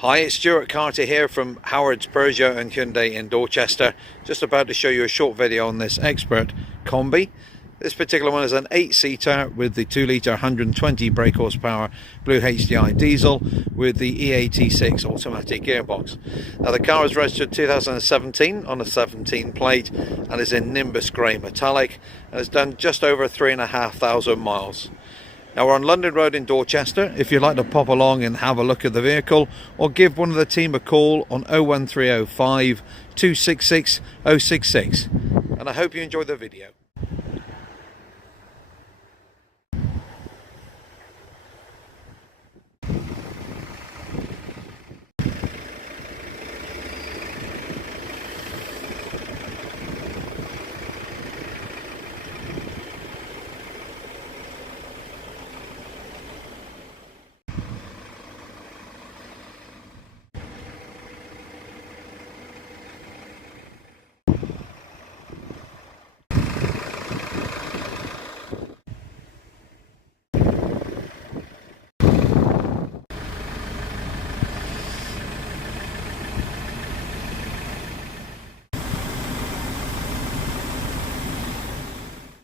Hi, it's Stuart Carter here from Howard's Peugeot and Hyundai in Dorchester. Just about to show you a short video on this Expert Combi. This particular one is an 8-seater with the 2-litre 120 brake horsepower Blue HDI diesel with the E86 automatic gearbox. Now the car was registered 2017 on a 17 plate and is in Nimbus Grey Metallic and has done just over 3,500 miles. Now we're on London Road in Dorchester. If you'd like to pop along and have a look at the vehicle or give one of the team a call on 01305 266 066. And I hope you enjoy the video.